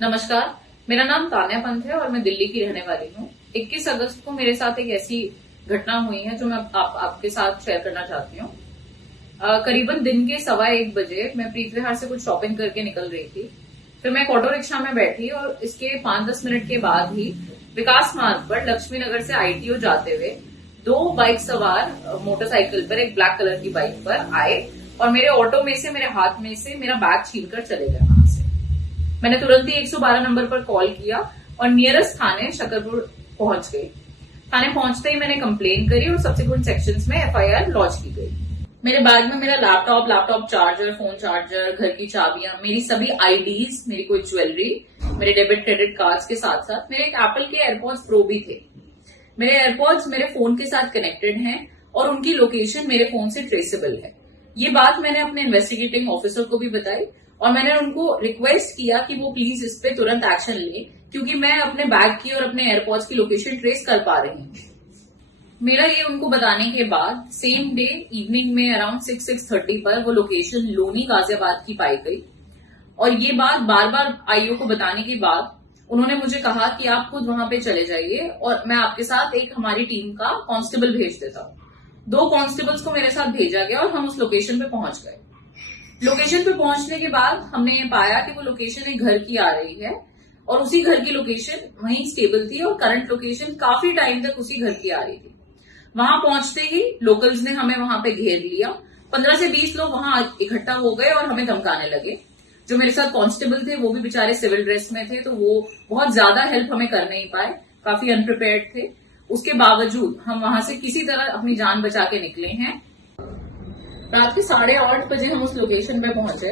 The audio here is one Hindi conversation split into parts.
नमस्कार, मेरा नाम तान्या पंत है और मैं दिल्ली की रहने वाली हूँ। 21 अगस्त को मेरे साथ एक ऐसी घटना हुई है जो मैं आपके साथ शेयर करना चाहती हूँ। करीबन दिन के 1:15 बजे मैं प्रीत विहार से कुछ शॉपिंग करके निकल रही थी। फिर मैं एक ऑटो रिक्शा में बैठी और इसके 5-10 मिनट के बाद ही विकास मार्ग पर लक्ष्मी नगर से ITO जाते हुए 2 बाइक सवार मोटरसाइकिल पर, एक ब्लैक कलर की बाइक पर आए और मेरे ऑटो में से, मेरे हाथ में से मेरा बैग छीनकर चले गए वहां से। मैंने तुरंत ही 112 नंबर पर कॉल किया और नियरेस्ट थाने शकरपुर पहुंच गई। थाने पहुंचते ही मैंने कंप्लेन करी और सब्सिक्वेंट सेक्शंस में FIR लॉन्च की गई। मेरे बैग में मेरा लैपटॉप चार्जर, फोन चार्जर, घर की चाबियां, मेरी सभी IDs, मेरी कोई ज्वेलरी, मेरे डेबिट क्रेडिट कार्ड्स के साथ साथ मेरे एक एप्पल के एयरपॉड्स प्रो भी थे। मेरे एयरपॉड्स मेरे फोन के साथ कनेक्टेड हैं और उनकी लोकेशन मेरे फोन से ट्रेसेबल है। ये बात मैंने अपने इन्वेस्टिगेटिंग ऑफिसर को भी बताई और मैंने उनको रिक्वेस्ट किया कि वो प्लीज इस पे तुरंत एक्शन ले, क्योंकि मैं अपने बैग की और अपने एयरपॉड्स की लोकेशन ट्रेस कर पा रही हूँ। मेरा ये उनको बताने के बाद सेम डे इवनिंग में अराउंड 6-6:30 पर वो लोकेशन लोनी गाजियाबाद की पाई गई और ये बात बार बार IO को बताने के बाद उन्होंने मुझे कहा कि आप खुद वहां पे चले जाइए और मैं आपके साथ एक हमारी टीम का कांस्टेबल भेज देता हूँ। 2 कांस्टेबल्स को मेरे साथ भेजा गया और हम उस लोकेशन पे पहुंच गए। लोकेशन पे पहुंचने के बाद हमने ये पाया कि वो लोकेशन एक घर की आ रही है और उसी घर की लोकेशन वहीं स्टेबल थी और करंट लोकेशन काफी टाइम तक उसी घर की आ रही थी। वहां पहुंचते ही लोकल्स ने हमें वहां पे घेर लिया। 15 से 20 लोग वहां इकट्ठा हो गए और हमें धमकाने लगे। जो मेरे साथ कांस्टेबल थे वो भी बेचारे सिविल ड्रेस में थे, तो वो बहुत ज्यादा हेल्प हमें कर नहीं पाए, काफी अनप्रिपेयर्ड थे। उसके बावजूद हम वहां से किसी तरह अपनी जान बचा के निकले हैं। रात के 8:30 बजे हम उस लोकेशन पे पहुंचे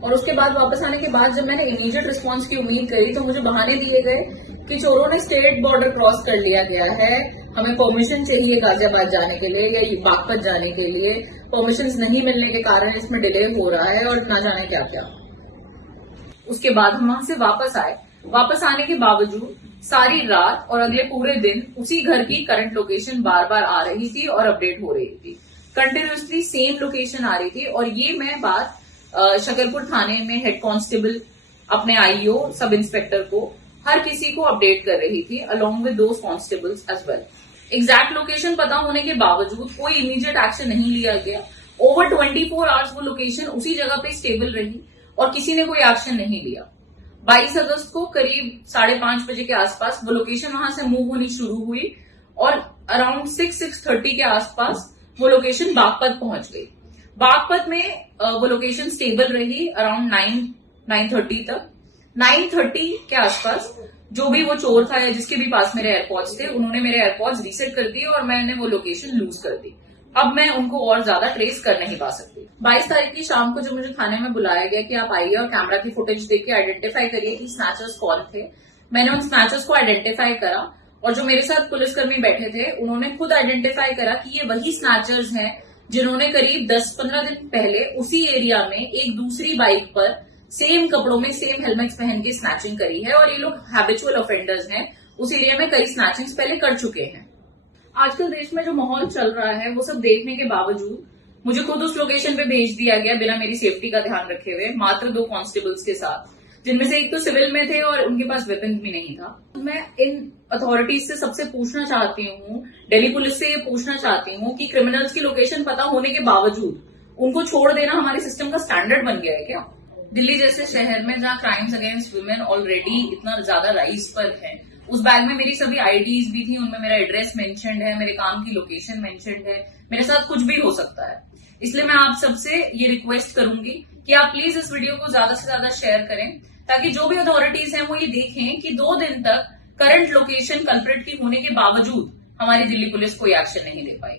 और उसके बाद वापस आने के बाद जब मैंने इमीडिएट रिस्पांस की उम्मीद करी तो मुझे बहाने दिए गए कि चोरों ने स्टेट बॉर्डर क्रॉस कर लिया गया है, हमें परमिशन चाहिए गाजियाबाद जाने के लिए या बागपत जाने के लिए, परमिशन नहीं मिलने के कारण इसमें डिले हो रहा है और ना जाने क्या क्या। उसके बाद हम वहां से वापस आए। वापस आने के बावजूद सारी रात और अगले पूरे दिन उसी घर की करंट लोकेशन बार बार आ रही थी और अपडेट हो रही थी। कंटिन्यूसली सेम लोकेशन आ रही थी और ये मैं बात शकरपुर थाने में हेड कांस्टेबल, अपने IO, सब इंस्पेक्टर को, हर किसी को अपडेट कर रही थी along with those constables as well. Exact location पता होने के बावजूद कोई इमीडिएट एक्शन नहीं लिया गया। ओवर 24 आवर्स वो लोकेशन उसी जगह पे स्टेबल रही और किसी ने कोई एक्शन नहीं लिया। 22 अगस्त को करीब 5:30 बजे के आसपास वो लोकेशन वहां से मूव होनी शुरू हुई और अराउंड 6-6:30 के आसपास वो लोकेशन बागपत पहुंच गई। बागपत में वो लोकेशन स्टेबल रही अराउंड 9-9:30 तक। 9:30 के आसपास जो भी वो चोर था या जिसके भी पास मेरे एयरपॉड्स थे, उन्होंने मेरे एयरपॉड्स रीसेट कर दिए और मैंने वो लोकेशन लूज कर दी। अब मैं उनको और ज्यादा ट्रेस कर नहीं पा सकती। 22 तारीख की शाम को जब मुझे थाने में बुलाया गया कि आप आइए और कैमरा की फुटेज देख के आइडेंटिफाई करिए कि स्नैचर्स कौन थे, मैंने उन स्नैचर्स को आइडेंटिफाई करा और जो मेरे साथ पुलिसकर्मी बैठे थे उन्होंने खुद आइडेंटिफाई करा कि ये वही स्नैचर्स हैं जिन्होंने करीब 10-15 दिन पहले उसी एरिया में एक दूसरी बाइक पर सेम कपड़ों में, सेम हेलमेट्स पहन के स्नैचिंग करी है और ये लोग हैबिचुअल ऑफेंडर्स हैं। उस एरिया में कई स्नैचिंग्स पहले कर चुके हैं। आजकल देश में जो माहौल चल रहा है वो सब देखने के बावजूद मुझे खुद उस लोकेशन पे भेज दिया गया बिना मेरी सेफ्टी का ध्यान रखे हुए, मात्र 2 कांस्टेबल्स के साथ, जिनमें से एक तो सिविल में थे और उनके पास वेपन भी नहीं था। मैं इन अथॉरिटीज से सबसे पूछना चाहती हूँ, दिल्ली पुलिस से ये पूछना चाहती हूँ कि क्रिमिनल्स की लोकेशन पता होने के बावजूद उनको छोड़ देना हमारे सिस्टम का स्टैंडर्ड बन गया है क्या? दिल्ली जैसे शहर में जहाँ क्राइम्स अगेंस्ट वुमेन ऑलरेडी इतना ज्यादा राइज पर है, उस बैग में मेरी सभी IDs भी थी, उनमें मेरा एड्रेस मेंशन्ड है, मेरे काम की लोकेशन मेंशन्ड है, मेरे साथ कुछ भी हो सकता है। इसलिए मैं आप सबसे ये रिक्वेस्ट करूंगी कि आप प्लीज इस वीडियो को ज्यादा से ज्यादा शेयर करें ताकि जो भी अथॉरिटीज हैं वो ये देखें कि 2 दिन तक करंट लोकेशन कल्प्रिट की होने के बावजूद हमारी दिल्ली पुलिस कोई एक्शन नहीं ले पाई।